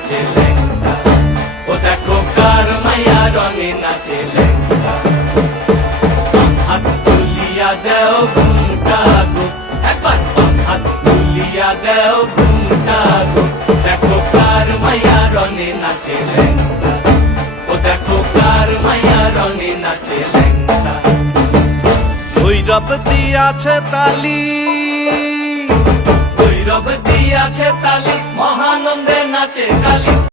নাচে লেঙ্গা, ও দেখো কার মাইয়া রঙে নাচে লেঙ্গা। হাত তুলিয়া দেও ঘুমটা গো, একবার হাত তুলিয়া দেও ঘুমটা গো, দেখো কার মাইয়া রঙে নাচে লেঙ্গা, ও দেখো কার মাইয়া রঙে নাচে লেঙ্গা। ভৈরব দিয়াছে তালি, ভৈরব দিয়াছে তালি, মহানন্দে নাচে কালী।